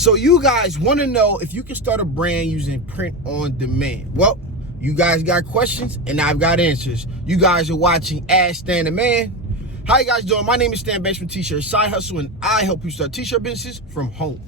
So you guys want to know if you can start a brand using print on demand. Well, you guys got questions and I've got answers. You guys are watching Ask Stan the Man. How you guys doing? My name is Stan Bench from T-Shirt Side Hustle, and I help you start t-shirt businesses from home,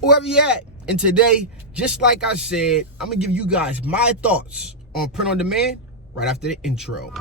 wherever you at. And today, just like I said, I'm gonna give you guys my thoughts on print on demand right after the intro.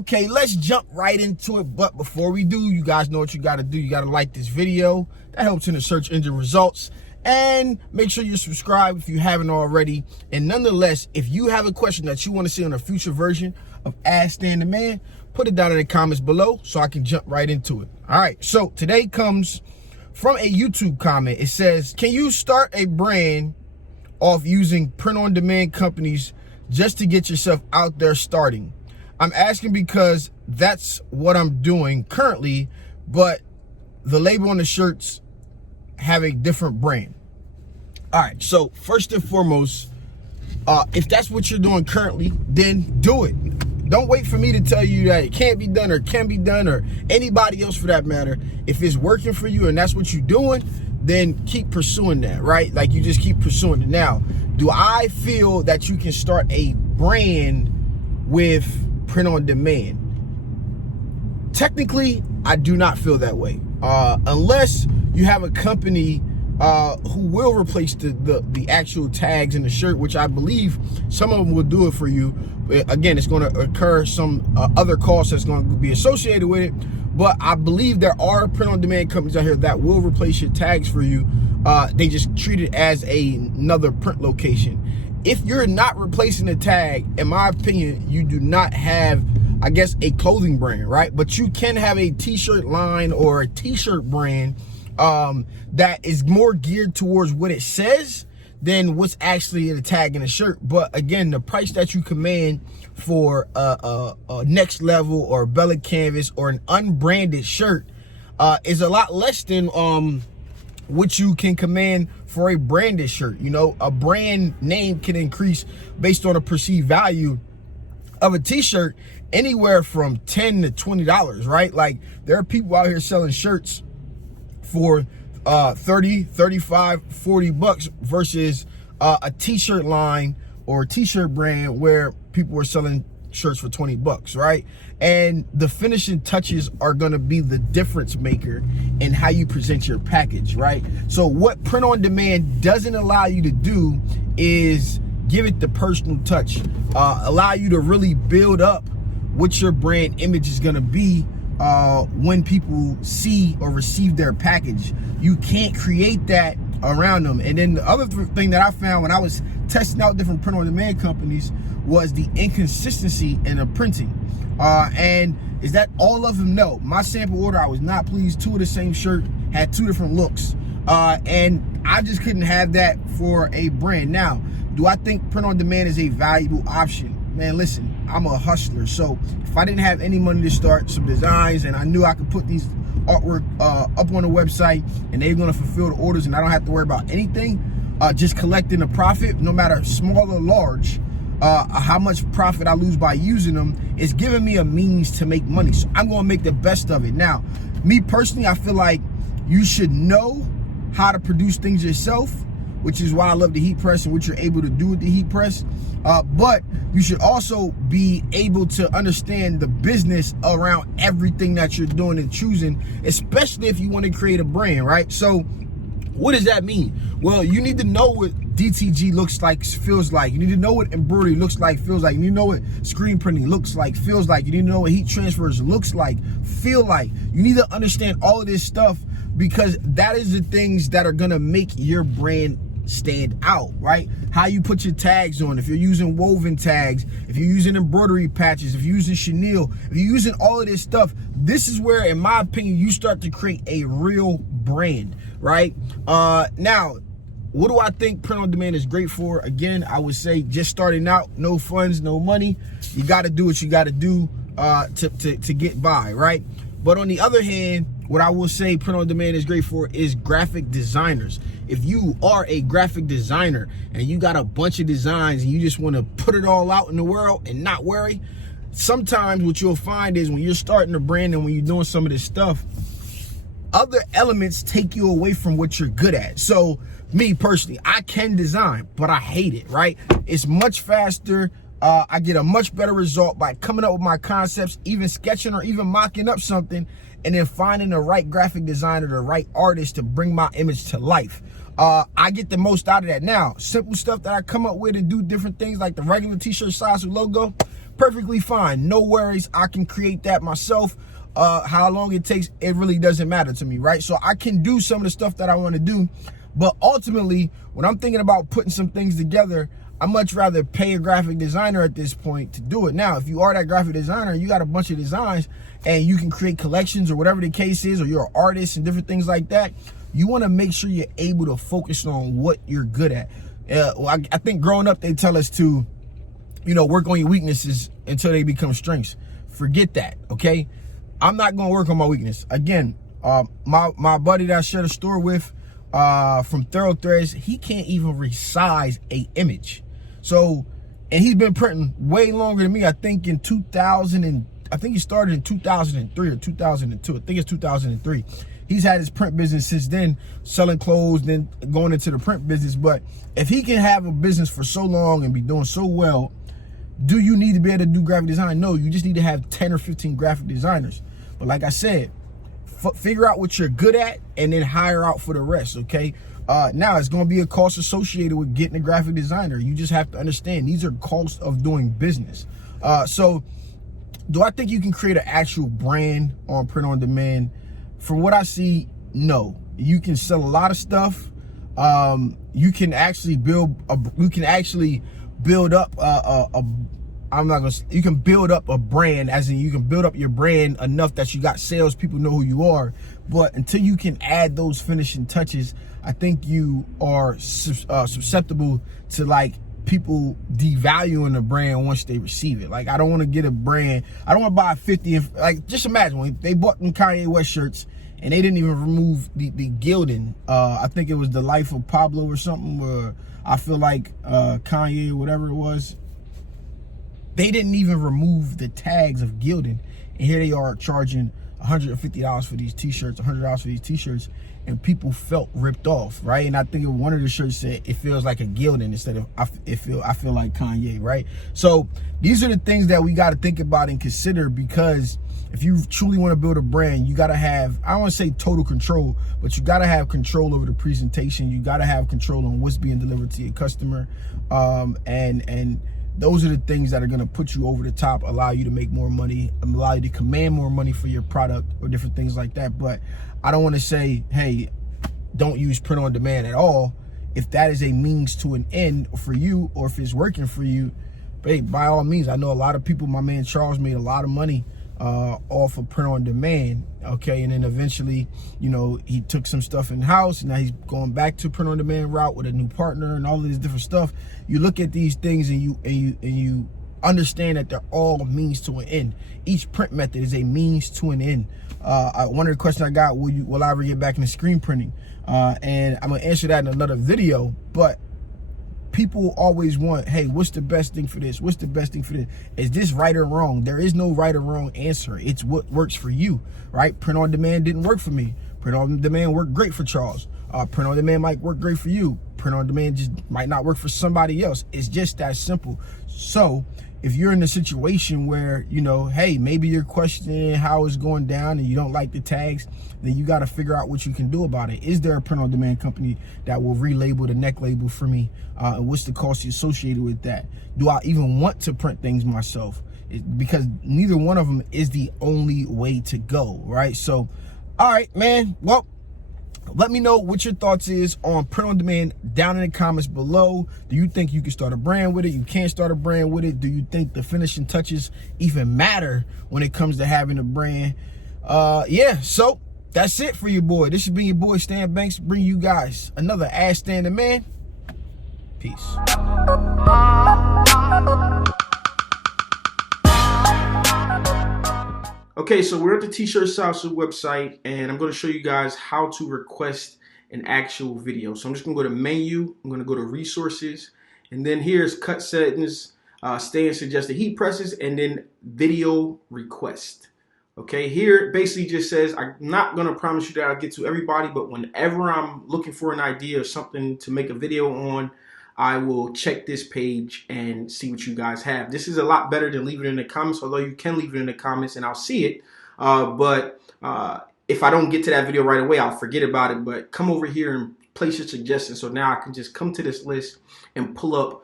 Okay, let's jump right into it. But before we do, you guys know what you got to do. You got to like this video. That helps in the search engine results. And make sure you subscribe if you haven't already. And nonetheless, if you have a question that you want to see on a future version of Ask Stan the Man, put it down in the comments below so I can jump right into it. All right, so today comes from a YouTube comment. It says, can you start a brand off using print-on-demand companies just to get yourself out there starting? I'm asking because that's what I'm doing currently, but the label on the shirts have a different brand. All right, so first and foremost, if that's what you're doing currently, then do it. Don't wait for me to tell you that it can't be done or can be done, or anybody else for that matter. If it's working for you and that's what you're doing, then keep pursuing that, right? Like, you just keep pursuing it. Now, do I feel that you can start a brand with print on demand? Technically, I do not feel that way, unless you have a company who will replace the actual tags in the shirt, which I believe some of them will do it for you. Again, it's going to occur some other costs that's going to be associated with it, but I believe there are print on demand companies out here that will replace your tags for you. They just treat it as another print location. If you're not replacing the tag, in my opinion, you do not have, I guess, a clothing brand, right? But you can have a t-shirt line or a t-shirt brand that is more geared towards what it says than what's actually in the tag in the shirt. But again, the price that you command for a next level or Bella canvas or an unbranded shirt is a lot less than what you can command for a branded shirt. You know, a brand name can increase based on a perceived value of a t-shirt anywhere from $10 to $20, right? Like, there are people out here selling shirts for 30, 35, 40 bucks versus a t-shirt line or a t-shirt brand where people were selling shirts for 20 bucks, right? And the finishing touches are going to be the difference maker in how you present your package, right? So what print on demand doesn't allow you to do is give it the personal touch, allow you to really build up what your brand image is going to be when people see or receive their package. You can't create that around them. And then the other thing that I found when I was testing out different print on demand companies was the inconsistency in the printing. And is that all of them? No. My sample order, I was not pleased. Two of the same shirt had two different looks. And I just couldn't have that for a brand. Now, do I think print on demand is a valuable option? Man, listen, I'm a hustler. So if I didn't have any money to start some designs and I knew I could put these artwork up on the website and they're going to fulfill the orders and I don't have to worry about anything, just collecting a profit, no matter small or large, how much profit I lose by using them is giving me a means to make money. So I'm going to make the best of it. Now, me personally, I feel like you should know how to produce things yourself, which is why I love the heat press and what you're able to do with the heat press. But you should also be able to understand the business around everything that you're doing and choosing, especially if you want to create a brand, right? So what does that mean? Well, you need to know what DTG looks like, feels like. You need to know what embroidery looks like, feels like. You need to know what screen printing looks like, feels like. You need to know what heat transfers looks like, feel like. You need to understand all of this stuff, because that is the things that are gonna make your brand stand out, right? How you put your tags on, if you're using woven tags, if you're using embroidery patches, if you're using chenille, if you're using all of this stuff, this is where, in my opinion, you start to create a real brand, right? Now, what do I think print on demand is great for? Again, I would say just starting out, no funds, no money. You got to do what you got to do to get by, right? But on the other hand, what I will say print on demand is great for is graphic designers. If you are a graphic designer and you got a bunch of designs and you just want to put it all out in the world and not worry, sometimes what you'll find is when you're starting a brand and when you're doing some of this stuff, other elements take you away from what you're good at. So me personally, I can design, but I hate it, right? It's much faster. I get a much better result by coming up with my concepts, even sketching or even mocking up something, and then finding the right graphic designer, the right artist to bring my image to life. I get the most out of that. Now, simple stuff that I come up with and do different things like the regular t-shirt size with logo, perfectly fine. No worries. I can create that myself. How long it takes, it really doesn't matter to me, right? So I can do some of the stuff that I want to do, but ultimately, when I'm thinking about putting some things together, I much rather pay a graphic designer at this point to do it. Now, if you are that graphic designer, you got a bunch of designs and you can create collections or whatever the case is, or you're an artist and different things like that, you want to make sure you're able to focus on what you're good at. Well, I think growing up, they tell us to, work on your weaknesses until they become strengths. Forget that, okay? I'm not going to work on my weakness. Again, my buddy that I share the store with from Thoroughthreads, he can't even resize a image. So, and he's been printing way longer than me. I think he started in 2003 or 2002. I think it's 2003. He's had his print business since then, selling clothes, then going into the print business. But if he can have a business for so long and be doing so well, do you need to be able to do graphic design? No, you just need to have 10 or 15 graphic designers. But like I said, figure out what you're good at and then hire out for the rest, okay? Now, it's going to be a cost associated with getting a graphic designer. You just have to understand these are costs of doing business. So do I think you can create an actual brand on print on demand? From what I see, no. You can sell a lot of stuff. You can actually build up you can build up a brand, as in you can build up your brand enough that you got sales, people know who you are. But until you can add those finishing touches, I think you are susceptible to like people devaluing the brand once they receive it. Like, I don't want to get a brand, I don't want to buy 50, like, just imagine when they bought them Kanye West shirts and they didn't even remove the gilding. I think it was The Life of Pablo or something, where I feel like Kanye, whatever it was, they didn't even remove the tags of gilding. And here they are charging $150 for these t-shirts, $100 for these t-shirts, and people felt ripped off, right? And I think one of the shirts said, it feels like a gilding instead of I feel like Kanye, right? So these are the things that we got to think about and consider, because if you truly want to build a brand, you got to have, I don't want to say total control, but you got to have control over the presentation. You got to have control on what's being delivered to your customer. And those are the things that are going to put you over the top, allow you to make more money, allow you to command more money for your product or different things like that. But I don't want to say, hey, don't use print on demand at all. If that is a means to an end for you, or if it's working for you, hey, by all means. I know a lot of people, my man Charles made a lot of money off of print on demand, okay? And then eventually, he took some stuff in house, and now he's going back to print on demand route with a new partner and all of this different stuff. You look at these things and you understand that they're all means to an end. Each print method is a means to an end. One of the questions I got, will I ever get back into screen printing? And I'm gonna answer that in another video, but people always want, hey, what's the best thing for this? What's the best thing for this? Is this right or wrong? There is no right or wrong answer. It's what works for you, right? Print on demand didn't work for me. Print on demand worked great for Charles. Print on demand might work great for you. Print on demand just might not work for somebody else. It's just that simple. So if you're in a situation where, hey, maybe you're questioning how it's going down and you don't like the tags, then you got to figure out what you can do about it. Is there a print on demand company that will relabel the neck label for me? And what's the cost associated with that? Do I even want to print things myself? Because neither one of them is the only way to go, right? So, all right, man. Well, let me know what your thoughts is on print on demand down in the comments below. Do you think you can start a brand with it? You can't start a brand with it? Do you think the finishing touches even matter when it comes to having a brand? Yeah, so That's it for your boy. This has been your boy Stan Banks, bring you guys another Ask Stan the Man. Peace. Okay, so we're at the T-Shirt Salsa website, and I'm going to show you guys how to request an actual video. So I'm just going to go to Menu, I'm going to go to Resources, and then here's Cut Settings, Stan Suggested Heat Presses, and then Video Request. Okay, here it basically just says, I'm not going to promise you that I'll get to everybody, but whenever I'm looking for an idea or something to make a video on, I will check this page and see what you guys have. This is a lot better than leaving it in the comments, although you can leave it in the comments and I'll see it. But if I don't get to that video right away, I'll forget about it. But come over here and place your suggestions. So now I can just come to this list and pull up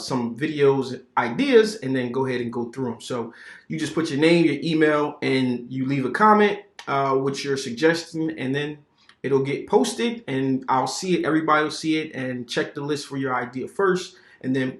some videos, ideas, and then go ahead and go through them. So you just put your name, your email, and you leave a comment with your suggestion, and then it'll get posted and I'll see it. Everybody will see it, and check the list for your idea first, and then